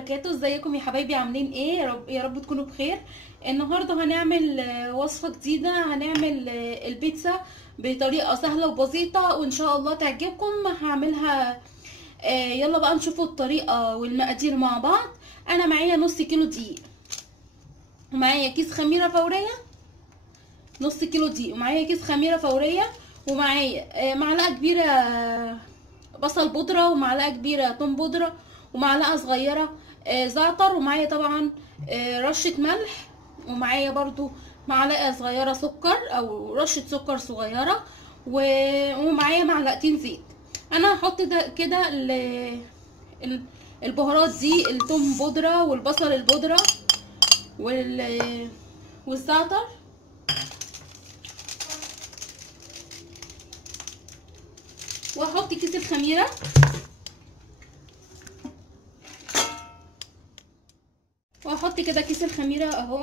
وبركاته. ازيكم يا حبايبي؟ عاملين ايه؟ يا رب تكونوا بخير. النهارده هنعمل وصفه جديده. هنعمل البيتزا بطريقه سهله وبسيطه وان شاء الله تعجبكم. هعملها. يلا بقى نشوفوا الطريقه والمقادير مع بعض. انا معايا نص كيلو دقيق، ومعايا كيس خميره فوريه نص كيلو دقيق، ومعايا كيس خميره فوريه، ومعايا معلقه كبيره بصل بودره، ومعلقه كبيره توم بودره، ومعلقه صغيره زعتر، ومعايا طبعا رشه ملح، ومعايا برضو معلقه صغيره سكر او رشه سكر صغيره، ومعايا معلقتين زيت. انا هحط ده كده البهارات دي، التوم بودره والبصل البودره والزعتر، واحط كيس الخميره، واحط كده كيس الخميره اهو،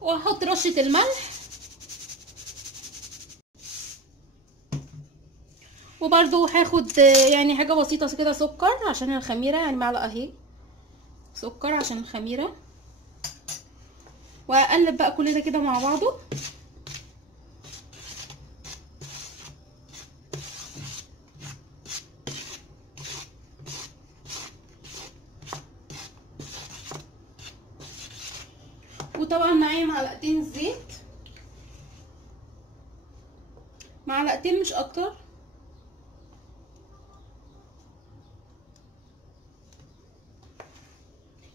واحط رشه الملح، وبرده هاخد يعني حاجه بسيطه كده سكر عشان الخميره، يعني معلقه اهي سكر عشان الخميره، واقلب بقى كل ده كده مع بعضه. وطبعا معايا معلقتين زيت، معلقتين مش اكتر.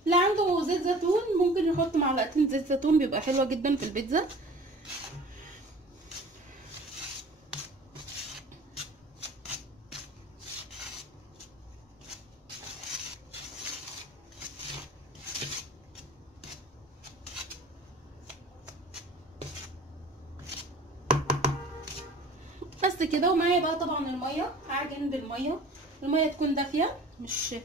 اللي عنده زيت زيتون ممكن يحط معلقتين زيت زيتون، بيبقى حلوه جدا في البيتزا. بس كده. ومعايا بقى طبعا الميه، هعجن بالميه. الميه تكون دافيه، مش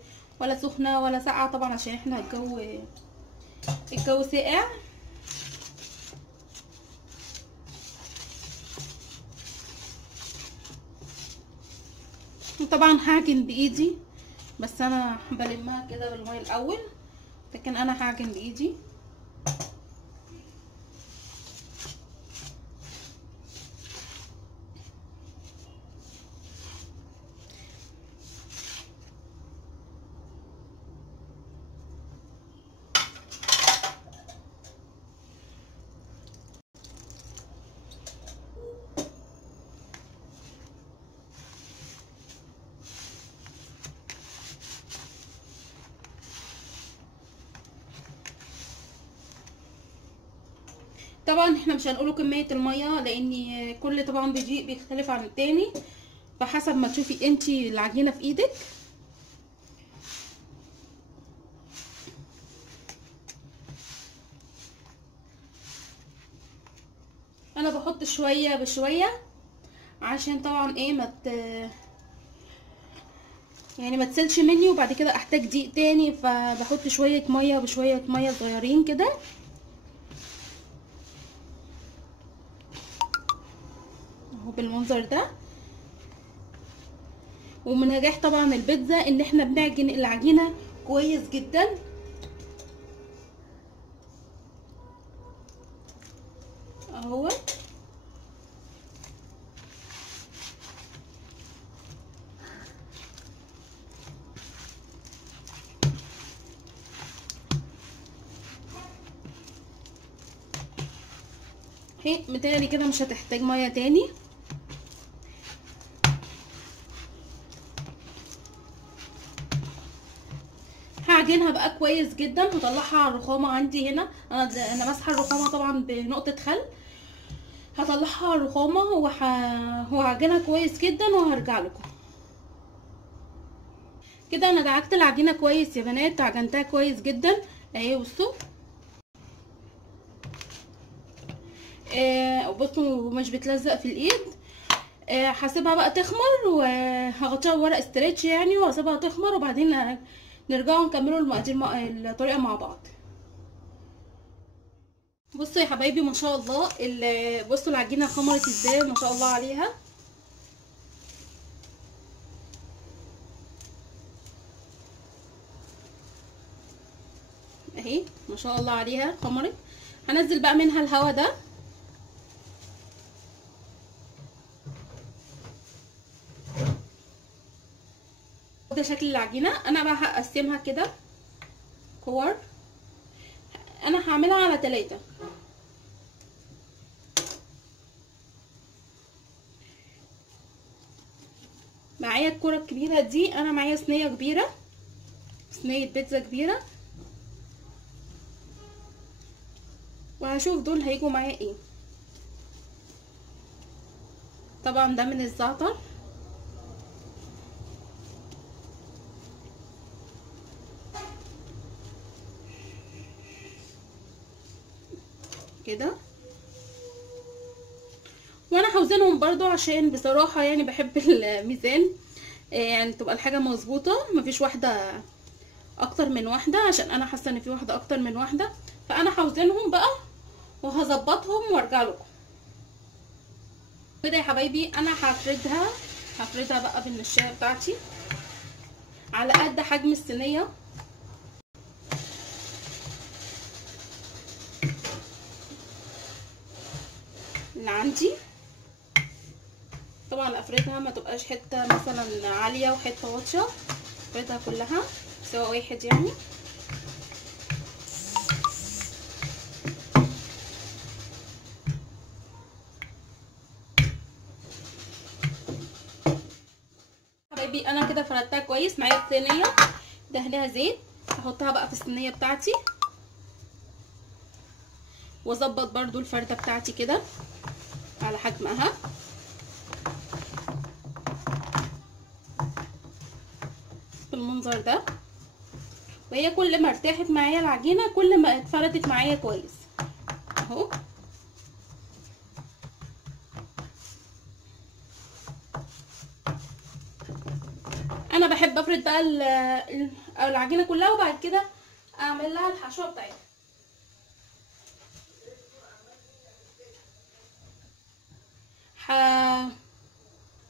ولا سخنه ولا ساقعه طبعا، عشان احنا الجو ساقع. وطبعا هعجن بايدي، بس انا بلمها كده بالميه الاول، لكن انا هعجن بايدي. طبعا احنا مش هنقوله كميه الميه، لان كل طبعا بيختلف عن التاني، فحسب ما تشوفي انتي العجينه في ايدك. انا بحط شويه بشويه عشان طبعا ايه يعني ما تسلش مني، وبعد كده احتاج دقيق تاني، فبحط شويه ميه بشويه ميه صغيرين كده اهو بالمنظر ده. ومن نجاح طبعا البيتزا ان احنا بنعجن العجينه كويس جدا اهو. هي متهيألي كده مش هتحتاج ميه تاني. هعجنها بقى كويس جدا، هطلعها على الرخامه عندي هنا. انا ماسحه الرخامه طبعا بنقطه خل. هطلعها على الرخامه وهعجنها كويس جدا، وهرجع لكم. كده انا دعكت العجينه كويس يا بنات، عجنتها كويس جدا اهي. بصوا بصوا مش بتلزق في الايد. هسيبها بقى تخمر، وهغطيها بورق استريتش يعني، وهسيبها تخمر، وبعدين نرجعوا نكملوا المقادير الطريقه مع بعض. بصوا يا حبايبي ما شاء الله، بصوا العجينه خمرت ازاي ما شاء الله عليها. اهي ما شاء الله عليها خمرت. هنزل بقى منها الهوا ده. ده شكل العجينه. انا بقى هقسمها كده كور. انا هعملها على 3. معايا الكرة الكبيرة دي، انا معايا صينية كبيرة، صينية بيتزا كبيرة، وهشوف دول هيجوا معايا ايه. طبعا ده من الزعتر. كده. وانا هوزنهم برضو عشان بصراحة يعني بحب الميزان، يعني تبقى الحاجة مظبوطة، مفيش واحدة اكتر من واحدة، عشان انا حاسة ان في واحدة اكتر من واحدة. فانا هوزنهم بقى وهظبطهم وارجع لكم. كده يا حبايبي انا هفردها بقى بالنشاية بتاعتي على قد حجم الصينية. اللي عندي طبعا افردها ما تبقاش حته مثلا عاليه وحته واطيه، افردها كلها سوا واحد يعني. حبايبي انا كده فردتها كويس. معايا الصينيه دهنها زيت، هحطها بقى في الصينيه بتاعتي واظبط برضو الفرده بتاعتي كده على حجمها بالمنظر ده. وهي كل ما ارتاحت معايا العجينه كل ما اتفردت معايا كويس اهو. انا بحب افرد بقى العجينه كلها وبعد كده اعمل لها الحشوه بتاعتها.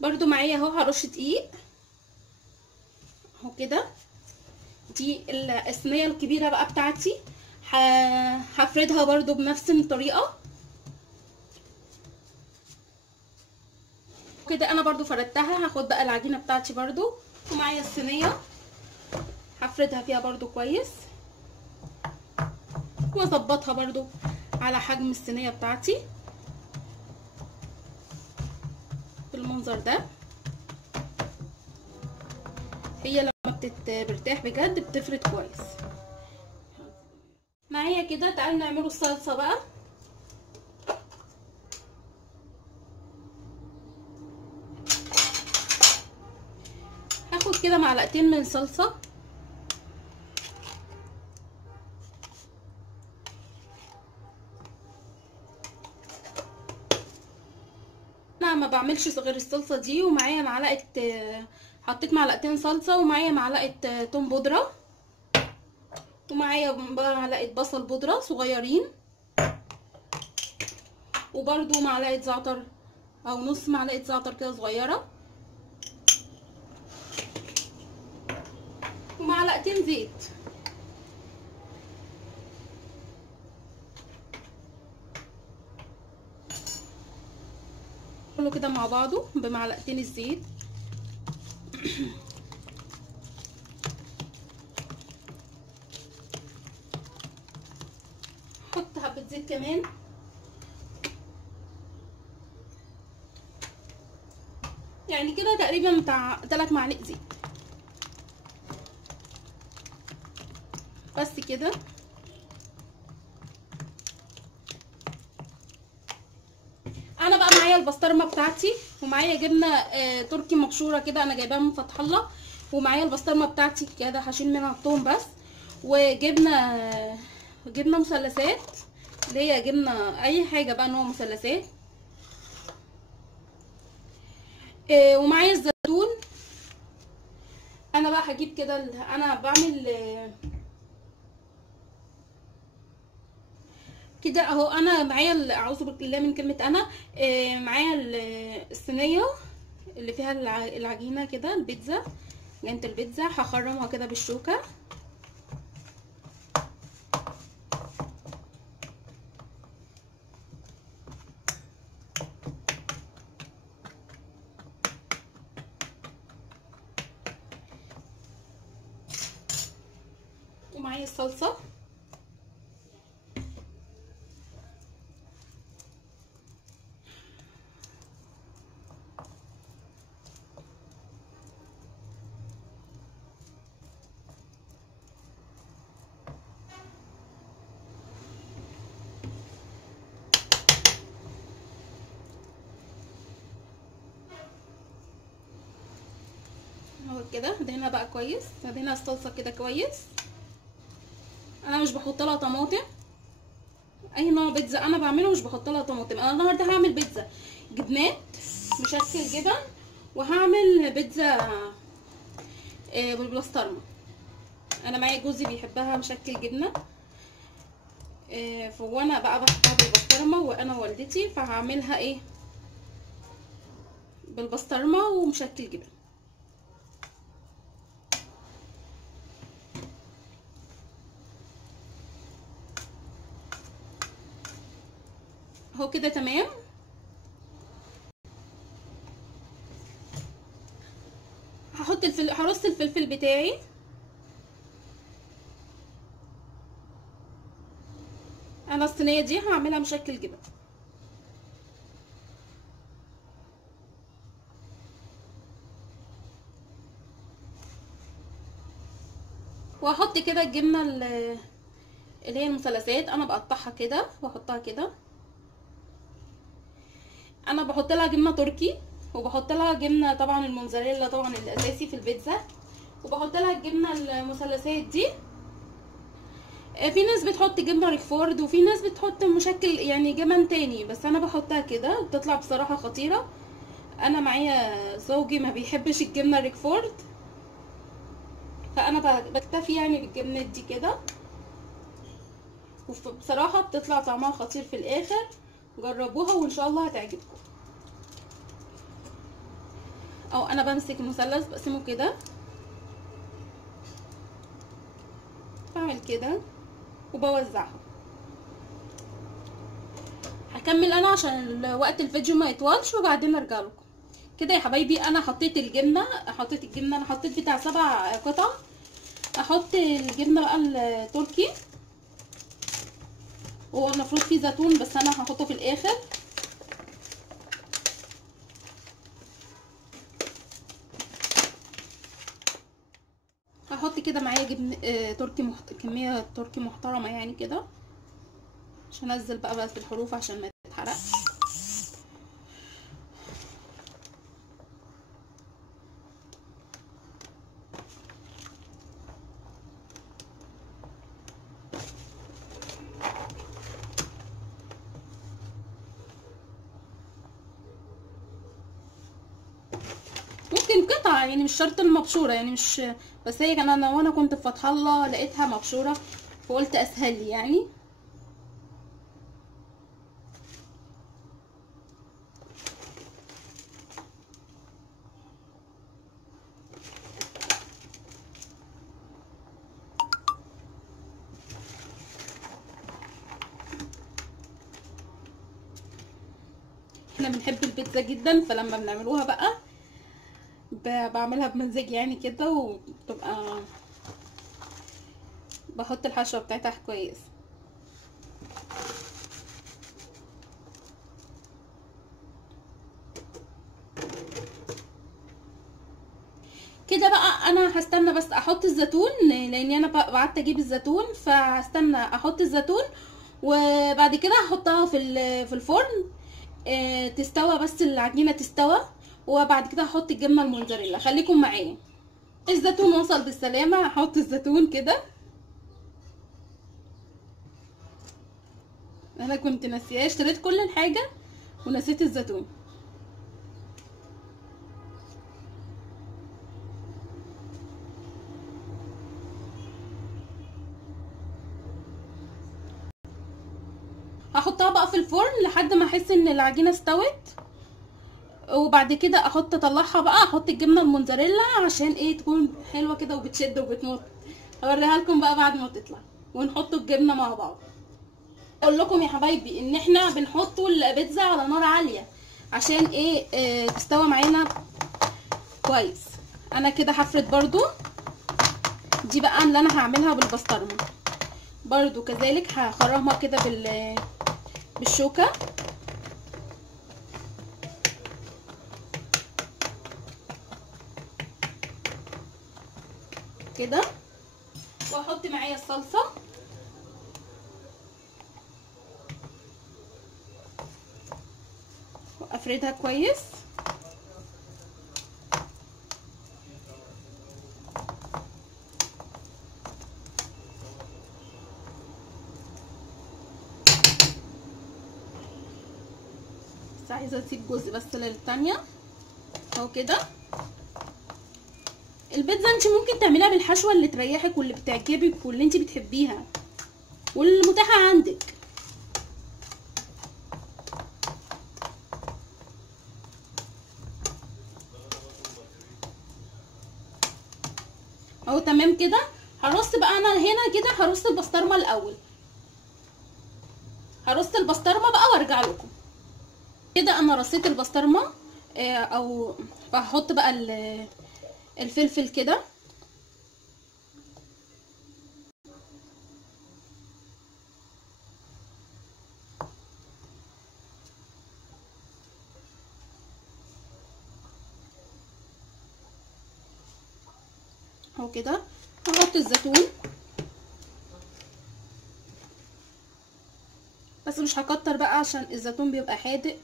برضو معايا اهو هرش دقيق اهو كده. دي الصينيه الكبيره بقى بتاعتي، هفردها برضو بنفس الطريقه كده. انا برضو فردتها، هاخد بقى العجينه بتاعتي برضو ومعايا الصينيه هفردها فيها برضو كويس واظبطها برضو على حجم الصينيه بتاعتي بالمنظر ده. هي لما برتاح بجد بتفرد كويس معايا كده. تعالوا نعملوا الصلصه بقى. هاخد كده معلقتين من صلصه، انا ما بعملش غير الصلصه دي. ومعايا معلقه، حطيت معلقتين صلصه، ومعايا معلقه توم بودره، ومعايا معلقه بصل بودره صغيرين، وبرده معلقه زعتر او نص معلقه زعتر كده صغيره، ومعلقتين زيت. كله كده مع بعضه بمعلقتين الزيت. حط حبه زيت كمان، يعني كده تقريبا بتاع 3 معالق زيت بس كده. انا بقى معايا البسطرمه بتاعتي، ومعايا جبنه تركي مبشوره كده انا جايباها من فتح الله، ومعايا البسطرمه بتاعتي كده هشيل منها الثوم بس، جبنه مثلثات اللي هي جبنه اي حاجه بقى نوع مثلثات، ومعايا الزيتون. انا بقى هجيب كده انا بعمل كده اهو انا معايا اعوذ بالله من كلمه انا، معايا الصينيه اللي فيها العجينه كده، البيتزا، عجينه البيتزا. هخرمها كده بالشوكه. ومعايا الصلصه. اهو كده دهنها بقى كويس، دهنها الصلصه كده كويس. انا مش بحط لها طماطم، اي نوع بيتزا انا بعمله مش بحط لها طماطم. انا النهارده هعمل بيتزا جبنات مشكل جبن، وهعمل بيتزا بالبسطرمه. انا معايا جوزي بيحبها مشكل جبنه، وانا بقى بحبها بالبسطرمه، وانا والدتي، فهعملها ايه بالبسطرمه ومشكل جبن. اهو كده تمام. هحط هرص الفلفل بتاعي. انا الصينيه دي هعملها مشكل جبن. وهحط كده الجبنه اللي هي المثلثات، انا بقطعها كده واحطها كده. انا بحط لها جبنه تركي، وبحط لها جبنه طبعا الموزاريلا طبعا الاساسي في البيتزا، وبحط لها الجبنه المثلثات دي. في ناس بتحط جبنه ريكفورد، وفي ناس بتحط مشكل يعني جبن تاني، بس انا بحطها كده بتطلع بصراحه خطيره. انا معايا زوجي ما بيحبش الجبنه ريكفورد، فانا بكتفي يعني بالجبنات دي كده، وبصراحه بتطلع طعمها خطير في الاخر. جربوها وان شاء الله هتعجبكم. او انا بمسك مثلث بقسمه كده، بعمل كده وبوزعها. هكمل انا عشان وقت الفيديو ما يطولش وبعدين ارجع لكم. كده يا حبايبي انا حطيت الجبنه، انا حطيت بتاع 7 قطع. احط الجبنه بقى التركي، هو المفروض فيه زيتون بس انا هحطه في الاخر. هحط كده معايا جبن تركي كميه تركي محترمه يعني كده، عشان انزل بقى في الحروف عشان ما تتحرقش. ممكن قطعة يعني مش شرط المبشورة يعني، مش بس هي كان وانا كنت في فتح الله لقيتها مبشورة فقلت اسهل لي يعني. احنا بنحب البيتزا جدا، فلما بنعملوها بقى بعملها بمزاج يعني كده، وبتبقى بحط الحشوة بتاعتها كويس. كده بقى انا هستنى بس احط الزيتون، لان انا بعت اجيب الزيتون، فهستنى احط الزيتون وبعد كده هحطها في الفرن تستوى، بس العجينه تستوى، وبعد كده هحط الجبنه الموزاريلا. خليكم معايا. الزيتون وصل بالسلامه. هحط الزيتون كده، انا كنت ناسياه، اشتريت كل الحاجه ونسيت الزيتون. احطها بقى في الفرن لحد ما احس ان العجينه استوت، وبعد كده اطلعها بقى، احط الجبنه الموتزاريلا عشان ايه تكون حلوه كده وبتشد وبتمط. اوريها لكم بقى بعد ما تطلع، ونحط الجبنه مع بعض. اقول لكم يا حبايبي ان احنا بنحط البيتزا على نار عاليه عشان ايه تستوي معانا كويس. انا كده هفرد برضو دي بقى اللي انا هعملها بالبسطرمه، برضو كذلك هخرمها كده بالشوكه كده، واحط معايا الصلصه وافردها كويس. بس عايزه اسيب جزء بس للتانية اهو كده. البيتزا انت ممكن تعمليها بالحشوه اللي تريحك واللي بتعجبك واللي انت بتحبيها والمتاحه عندك. اهو تمام كده. هرص بقى انا هنا كده، هرص البسطرمه الاول، هرص البسطرمه بقى وارجع لكم. كده انا رصيت البسطرمه او هحط بقى الفلفل كده اهو كده. هحط الزيتون بس مش هكتر بقى عشان الزيتون بيبقى حادق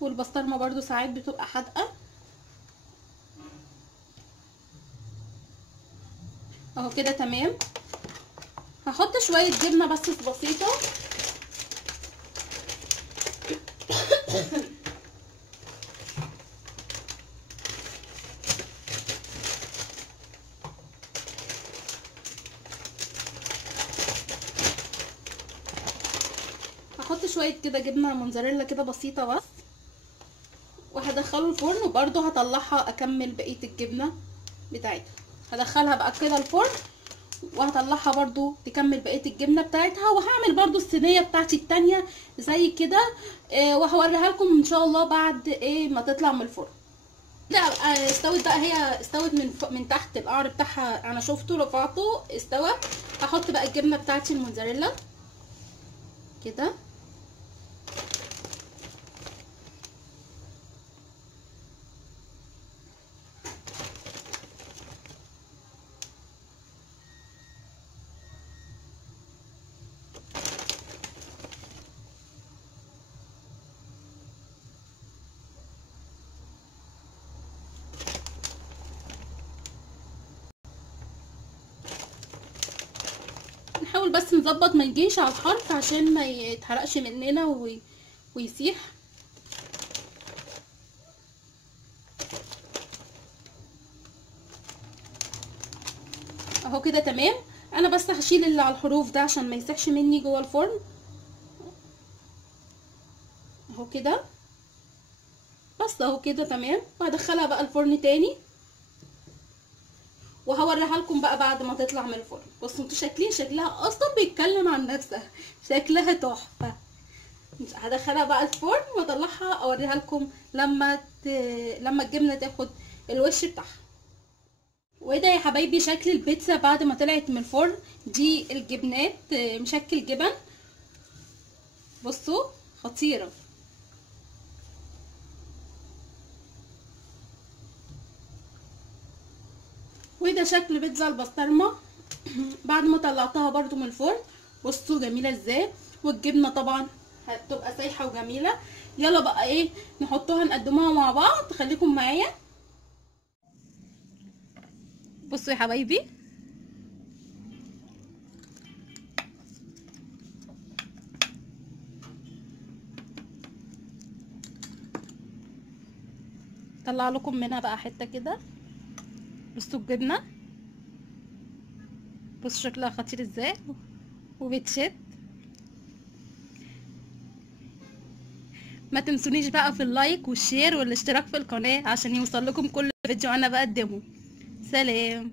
والبسطرمه برضو ساعات بتبقى حادقه اهو كده تمام. هحط شويه جبنه بس بسيطه هحط شويه كده جبنه موتزاريلا كده بسيطه بس، وهدخله الفرن وبرده هطلعها اكمل بقيه الجبنه بتاعتها. هدخلها بقى كده الفرن وهطلعها برضو تكمل بقيه الجبنه بتاعتها، وهعمل برضو الصينيه بتاعتي التانية زي كده وهوريها لكم ان شاء الله بعد ما تطلع من الفرن. ده استوت بقى، هي استوت من تحت، القعر بتاعها انا شفته رفعته استوى. هحط بقى الجبنه بتاعتي الموتزاريلا كده نحاول بس نظبط ما يجيش على الحرف عشان ما يتحرقش مننا ويسيح. اهو كده تمام. انا بس هشيل اللي على الحروف ده عشان ما يسيحش مني جوه الفرن اهو كده بس اهو كده تمام. وهدخلها بقى الفرن تاني وهوريها لكم بقى بعد ما تطلع من الفرن. بصوا انتوا شكلها اصلا بيتكلم عن نفسها، شكلها تحفه. هدخلها بقى الفرن واطلعها اوريها لكم لما الجبنه تاخد الوش بتاعها. وده يا حبايبي شكل البيتزا بعد ما طلعت من الفرن. دي الجبنات مشكل جبن، بصوا خطيره. وده شكل بيتزا البسطرمه بعد ما طلعتها برضو من الفرن. بصوا جميله ازاي، والجبنه طبعا هتبقى سايحه وجميله. يلا بقى نحطوها نقدموها مع بعض، خليكم معايا. بصوا يا حبايبي طلع لكم منها بقى حته كده. بصوا الجبنه، بصوا شكلها خطير ازاي وبتشد. ما تنسونيش بقى في اللايك والشير والاشتراك في القناة عشان يوصل لكم كل فيديو انا بقدمه. سلام.